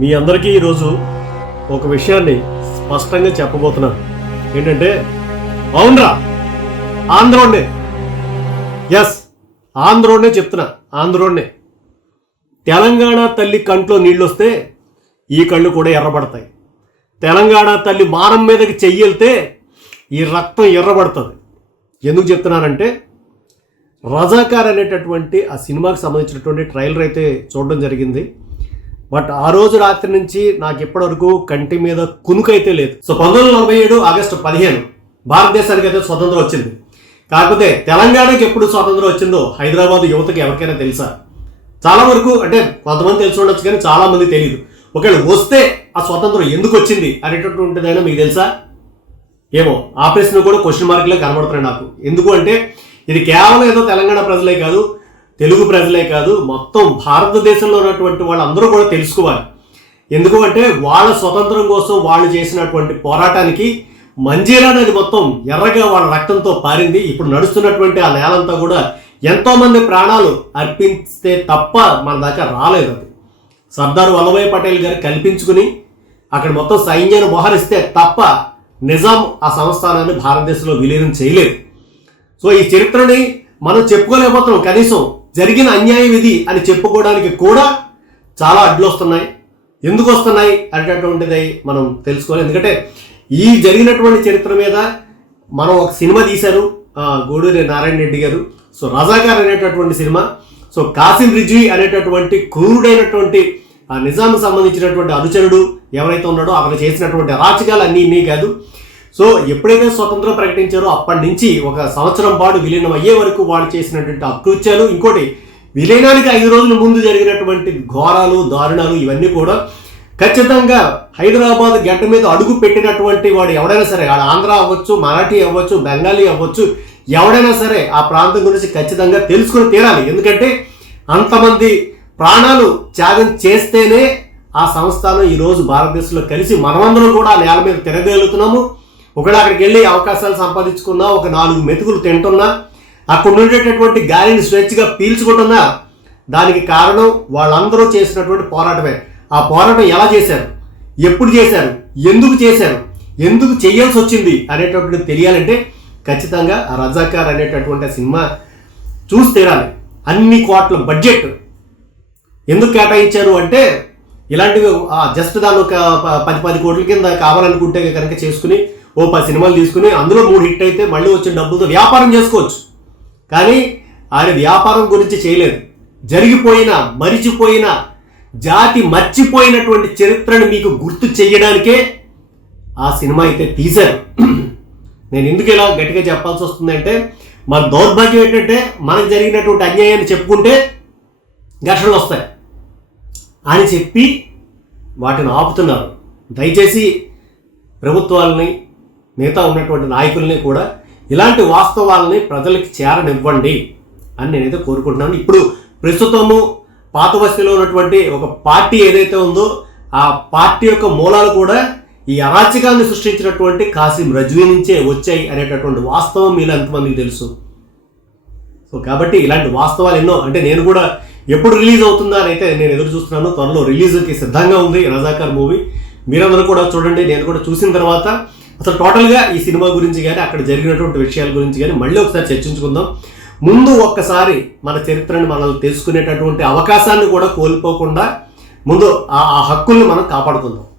మీ అందరికీ ఈరోజు ఒక విషయాన్ని స్పష్టంగా చెప్పబోతున్నాను. ఏంటంటే అవునరా ఆంధ్రోడ్నే. ఎస్ ఆంధ్రోడ్నే చెప్తున్నా ఆంధ్రోడ్నే. తెలంగాణ తల్లి కంట్లో నీళ్ళు వస్తే ఈ కళ్ళు కూడా ఎర్రబడతాయి. తెలంగాణ తల్లి మారం మీదకి చెయ్యెళ్తే ఈ రక్తం ఎర్రబడుతుంది. ఎందుకు చెప్తున్నానంటే రజాకార్ అనేటటువంటి ఆ సినిమాకి సంబంధించినటువంటి ట్రైలర్ అయితే చూడడం జరిగింది. బట్ ఆ రోజు రాత్రి నుంచి నాకు ఇప్పటివరకు కంటి మీద కునుకైతే లేదు. సో పంతొమ్మిది వందల నలభై ఏడు ఆగస్టు పదిహేను భారతదేశానికి అయితే స్వతంత్రం వచ్చింది. కాకపోతే తెలంగాణకి ఎప్పుడు స్వాతంత్రం వచ్చిందో హైదరాబాద్ యువతకి ఎవరికైనా తెలుసా? చాలా వరకు అంటే కొంతమంది తెలిసి ఉండొచ్చు కానీ చాలా మంది తెలియదు ఒకవేళ వస్తే ఆ స్వాతంత్రం ఎందుకు వచ్చింది అనేటటువంటిదైనా మీకు తెలుసా? ఏమో ఆ ప్రశ్న కూడా క్వశ్చన్ మార్కులే కనబడుతున్నాయి నాకు. ఎందుకు అంటే ఇది కేవలం ఏదో తెలంగాణ ప్రజలే కాదు తెలుగు ప్రజలే కాదు మొత్తం భారతదేశంలో ఉన్నటువంటి వాళ్ళందరూ కూడా తెలుసుకోవాలి. ఎందుకు అంటే వాళ్ళ స్వతంత్రం కోసం వాళ్ళు చేసినటువంటి పోరాటానికి మంజీరా నది మొత్తం ఎర్రగా వాళ్ళ రక్తంతో పారింది. ఇప్పుడు నడుస్తున్నటువంటి ఆ నేలంతా కూడా ఎంతోమంది ప్రాణాలు అర్పిస్తే తప్ప మన దాకా రాలేదు అది. సర్దార్ వల్లభాయ్ పటేల్ గారు కల్పించుకుని అక్కడ మొత్తం సైన్యాన్ని మోహరిస్తే తప్ప నిజాం ఆ సంస్థానాన్ని భారతదేశంలో విలీనం చేయలేదు. సో ఈ చరిత్రని మనం చెప్పుకోలేకపోతున్నాం. కనీసం జరిగిన అన్యాయం ఇది అని చెప్పుకోవడానికి కూడా చాలా అడ్లు వస్తున్నాయి ఎందుకు వస్తున్నాయి అనేటటువంటిది మనం తెలుసుకోవాలి. ఎందుకంటే ఈ జరిగినటువంటి చరిత్ర మీద మనం ఒక సినిమా తీశారు గూడూరి నారాయణ రెడ్డి గారు. సో రజాకార్ అనేటటువంటి సినిమా. సో కాసిం రిజ్వి అనేటటువంటి క్రూరుడైనటువంటి ఆ సంబంధించినటువంటి అనుచరుడు ఎవరైతే ఉన్నాడో అతను చేసినటువంటి అరాచకాలు అన్నీ ఇన్నీ కాదు. సో ఎప్పుడైతే స్వతంత్రం ప్రకటించారో అప్పటి నుంచి ఒక సంవత్సరం పాటు విలీనం అయ్యే వరకు వాళ్ళు చేసినటువంటి అకృత్యాలు ఇంకోటి విలీనానికి ఐదు రోజుల ముందు జరిగినటువంటి ఘోరాలు దారుణాలు ఇవన్నీ కూడా ఖచ్చితంగా హైదరాబాద్ గడ్డ మీద అడుగు పెట్టినటువంటి వాడు ఎవడైనా సరే వాడు ఆంధ్ర అవ్వచ్చు మరాఠీ అవ్వచ్చు బెంగాలీ అవ్వచ్చు ఎవడైనా సరే ఆ ప్రాంతం గురించి ఖచ్చితంగా తెలుసుకొని తీరాలి. ఎందుకంటే అంతమంది ప్రాణాలు త్యాగం చేస్తేనే ఆ సంస్థానం ఈరోజు భారతదేశంలో కలిసి మనమందరం కూడా ఆ నేల మీద తిరగలుగుతున్నాము ఒకవేళ అక్కడికి వెళ్ళి అవకాశాలు సంపాదించుకున్నా ఒక నాలుగు మెతుకులు తింటున్నా అక్కడ ఉండేటటువంటి గాలిని స్వేచ్ఛగా పీల్చుకుంటున్నా దానికి కారణం వాళ్ళందరూ చేసినటువంటి పోరాటమే. ఆ పోరాటం ఎలా చేశారు? ఎప్పుడు చేశారు? ఎందుకు చేశారు? ఎందుకు చేయాల్సి వచ్చింది అనేటటువంటిది తెలియాలంటే ఖచ్చితంగా ఆ రజాకార్ అనేటటువంటి సినిమా చూసి తీరాలి. అన్ని కోట్ల బడ్జెట్ ఎందుకు కేటాయించారు అంటే ఇలాంటివి జస్ట్ దాని ఒక ప- పది పది కోట్ల కింద కావాలనుకుంటే కనుక చేసుకుని ఓ పది సినిమాలు తీసుకుని అందులో మూడు హిట్ అయితే మళ్ళీ వచ్చిన డబ్బులతో వ్యాపారం చేసుకోవచ్చు. కానీ ఆయన వ్యాపారం గురించి చేయలేదు. జరిగిపోయిన మరిచిపోయిన జాతి మర్చిపోయినటువంటి చరిత్రను మీకు గుర్తు చెయ్యడానికే ఆ సినిమా అయితే తీశారు. నేను ఎందుకు ఇలా గట్టిగా చెప్పాల్సి వస్తుందంటే మన దౌర్భాగ్యం ఏంటంటే మనకు జరిగినటువంటి అన్యాయాన్ని చెప్పుకుంటే ఘర్షణలు వస్తాయి. అని చెప్పి వాటిని ఆపుతున్నారు. దయచేసి ప్రభుత్వాలని మిగతా ఉన్నటువంటి నాయకుల్ని కూడా ఇలాంటి వాస్తవాలని ప్రజలకి చేరనివ్వండి అని నేనైతే కోరుకుంటున్నాను. ఇప్పుడు ప్రస్తుతము పాత బస్తీలో ఉన్నటువంటి ఒక పార్టీ ఏదైతే ఉందో ఆ పార్టీ యొక్క మూలాలు కూడా ఈ అరాచకాన్ని సృష్టించినటువంటి కాసిం రజ్వీ నుంచే వచ్చాయి అనేటటువంటి వాస్తవం మీలో ఎంతమందికి తెలుసు? సో కాబట్టి ఇలాంటి వాస్తవాలు ఎన్నో అంటే నేను కూడా ఎప్పుడు రిలీజ్ అవుతుందా అని అయితే నేను ఎదురు చూస్తున్నాను. త్వరలో రిలీజ్కి సిద్ధంగా ఉంది రజాకర్ మూవీ. మీరందరూ కూడా చూడండి. నేను కూడా చూసిన తర్వాత అసలు టోటల్గా ఈ సినిమా గురించి కానీ అక్కడ జరిగినటువంటి విషయాల గురించి కానీ మళ్ళీ ఒకసారి చర్చించుకుందాం. ముందు ఒక్కసారి మన చరిత్రను మనల్ని తెలుసుకునేటటువంటి అవకాశాన్ని కూడా కోల్పోకుండా ముందు ఆ ఆ హక్కుల్ని మనం కాపాడుకుందాం.